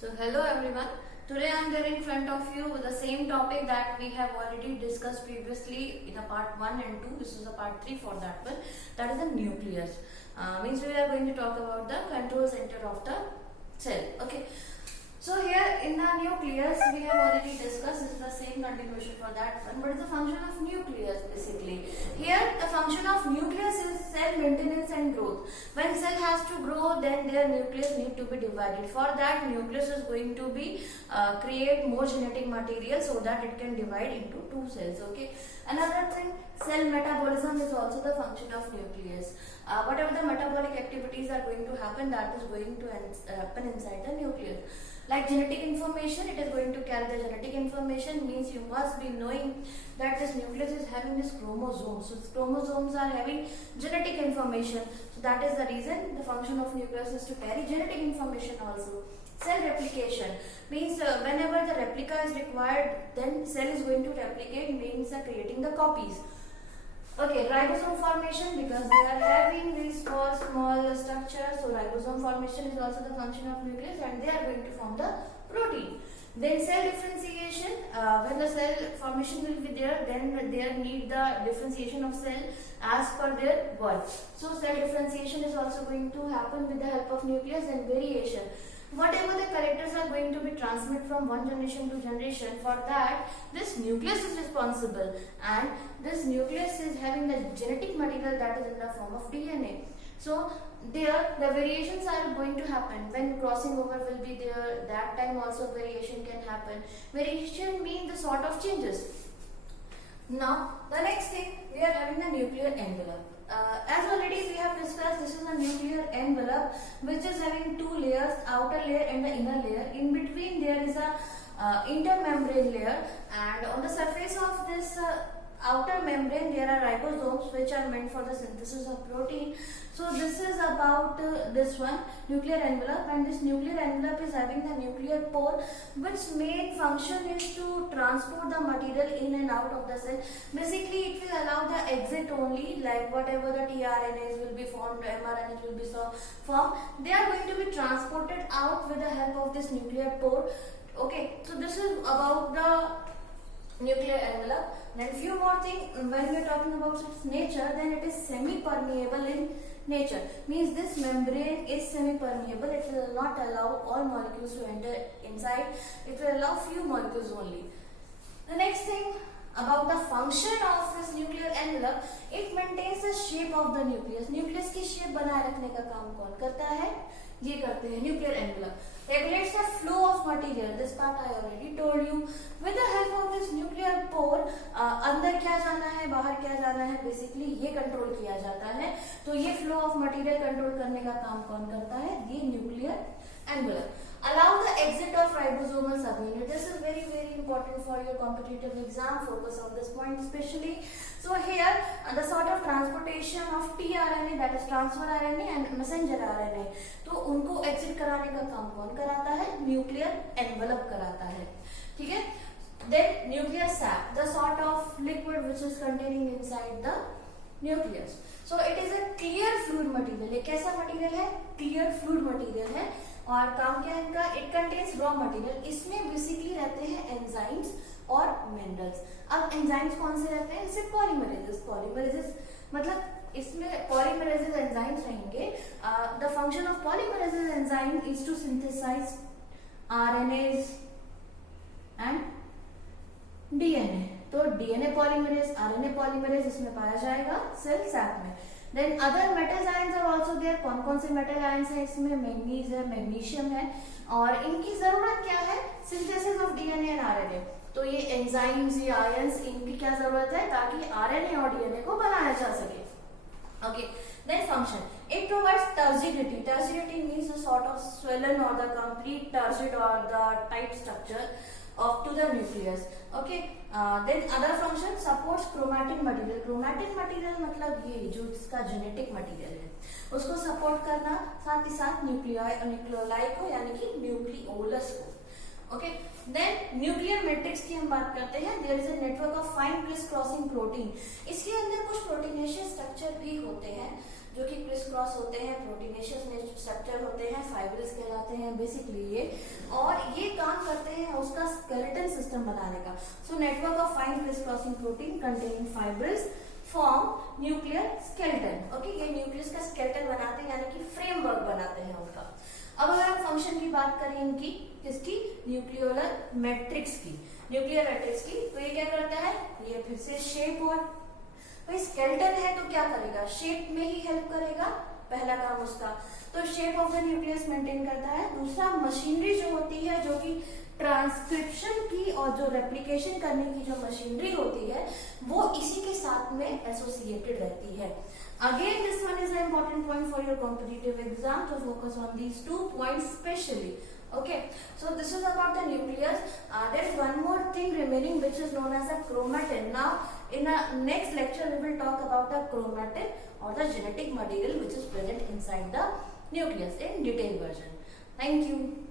So hello everyone. Today I am there in front of you with the same topic that we have already discussed previously in a part 1 and 2. This is a part 3 for that one. That is the nucleus. Means we are going to talk about the control center of the cell. Okay. So here in the nucleus we have already discussed, this is the same continuation for that one, but it's the function of nucleus basically. Here the function of nucleus is cell maintenance and growth. When cell has to grow, then their nucleus need to be divided. For that, nucleus is going to be create more genetic material so that it can divide into two cells. Okay. Another thing, cell metabolism is also the function of nucleus. Whatever the metabolic activities are going to happen, that is going to happen inside the nucleus. Like genetic information, it is going to carry the genetic information, means you must be knowing that this nucleus is having this chromosomes. So chromosomes are having genetic information. So that is the reason the function of nucleus is to carry genetic information also. Cell replication means whenever the replica is required, then cell is going to replicate, means creating the copies. Okay, ribosome formation, because they are having these small structures, so ribosome formation is also the function of nucleus and they are going to form the protein. Then cell differentiation, when the cell formation will be there, then they need the differentiation of cell as per their work. So cell differentiation is also going to happen with the help of nucleus. And variation, whatever the characters are going to be transmitted from one generation to generation, for that this nucleus is responsible, and this nucleus is having the genetic material that is in the form of DNA. So there the variations are going to happen when crossing over will be there. That time also variation can happen. Variation means the sort of changes. Now the next thing, we are having the nuclear envelope. As already we have discussed, this is a nuclear envelope which is having two layers, outer layer and the inner layer. In between there is a intermembrane layer, and on the surface of this outer membrane there are ribosomes which are meant for the synthesis of protein. So this is about this one, nuclear envelope, and this nuclear envelope is having the nuclear pore, which main function is to transport the material in and out of the cell. Basically it will allow the exit only, like whatever the tRNAs will be formed, mRNAs will be formed, they are going to be transported out with the help of this nuclear pore. Okay, so this is about the nuclear envelope. Then few more things, when we are talking about its nature, then it is semi-permeable in nature. Means this membrane is semi-permeable, it will not allow all molecules to enter inside, it will allow few molecules only. The next thing about the function of this nuclear envelope, it maintains the shape of the nucleus. Nucleus की shape बनाए रखने का काम कौन करता है? ये करते हैं nuclear envelope. Regulates the flow of material. This part I already told you. With the help of this nuclear pore, अंदर क्या जाना है, बाहर क्या जाना है, basically ये कंट्रोल किया जाता है. तो ये flow of material कंट्रोल करने का काम कौन करता है? ये nuclear envelope. Allow the exit of ribosomal subunit. This is very important for your competitive exam. Focus on this point especially. So here the sort of transportation of tRNA, that is transfer RNA and messenger RNA, तो उनको exit कराने का काम कौन कराता है? Nuclear envelope कराता है. ठीक है? Then nuclear sap, the sort of liquid which is containing inside the nucleus. So it is a clear fluid material. ये कैसा material है? Clear fluid material है. और काम क्या है इनका? It contains raw material. इसमें बेसिकली रहते हैं एंजाइम्स और मिनरल्स. अब एंजाइम्स कौन से रहते हैं? जैसे पॉलीमरेजेस मतलब इसमें पॉलीमरेजेस एंजाइम्स रहेंगे. The function of polymerases enzyme is to synthesise RNAs and DNA. तो डीएनए पॉलीमरेज, आरएनए पॉलीमरेज इसमें पाया जाएगा सेल सैप में. Then other metal ions are also there. कौन कौन से मेटल आयंस हैं इसमें? मैग्नीज है, मैग्नीशियम है, और इनकी जरूरत क्या है? Synthesis of DNA and RNA. तो ये एंजाइम्स, ये आयंस, इनकी क्या जरूरत है? ताकि आरएनए और डीएनए को बनाया जा सके. Okay. Then function, it provides turgidity. Turgidity means the sort of swollen or the complete turgid or the tight structure of to the nucleus. Okay. Then other function, supports chromatin material. Chromatin material मतलब ये जो इसका genetic material है उसको support करना, साथ ही साथ nucleoli को यानी कि न्यूक्लियोलस को. Okay. Then nuclear matrix की हम बात करते हैं. There is a network of fine criss-crossing protein. इसके अंदर कुछ प्रोटीनेशियस स्ट्रक्चर भी होते हैं जो कि क्रिस क्रॉस होते हैं, प्रोटीनेशियस स्ट्रक्चर होते हैं, फाइब्रिल्स कहलाते हैं बेसिकली ये, और ये काम करते हैं उसका स्केलेटन सिस्टम बनाने का। So network of fine criss crossing protein containing fibrils form nuclear skeleton. Okay, ये न्यूक्लियस का स्केलेटन बनाते हैं, यानी कि फ्रेमवर्क बनाते हैं उनका। अब अगर हम फंक्शन की बात करें इनकी, किसकी, न्यूक्लियोलर मैट्रिक्स की, न्यूक्लियर मैट्रिक्स की, तो ये क्या करता है, ये फिर से शेप, और भाई स्केलेटन है तो क्या करेगा, शेप में ही हेल्प करेगा, पहला काम उसका। तो shape of the nucleus maintain करता है। दूसरा, मशीनरी जो होती है, जो कि ट्रांसक्रिप्शन की और जो रेप्लिकेशन करने की जो मशीनरी होती है, वो इसी के साथ में एसोसिएटेड रहती है। Again this one is an important point for your competitive exam, to focus on these 2 points specially. Okay, so this is about the nucleus. There is one more thing remaining, which is known as a chromatin. Now in a next lecture we will talk about the chromatin or the genetic material which is present inside the nucleus in detailed version. Thank you.